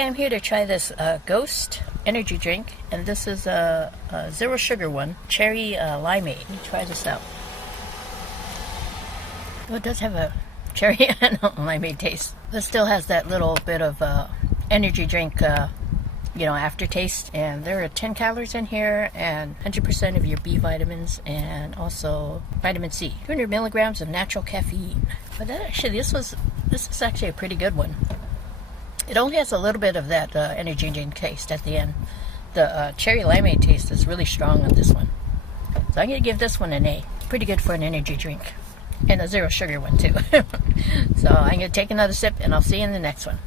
I'm here to try this Ghost energy drink, and this is a zero sugar one, cherry limeade. Let me try this out. Well, it does have a cherry and limeade taste. This still has that little bit of energy drink, aftertaste. And there are 10 calories in here and 100% of your B vitamins and also vitamin C. 200 milligrams of natural caffeine. But this is actually a pretty good one. It only has a little bit of that energy drink taste at the end. The cherry limeade taste is really strong on this one. So I'm going to give this one an A. Pretty good for an energy drink. And a zero sugar one too. So I'm going to take another sip and I'll see you in the next one.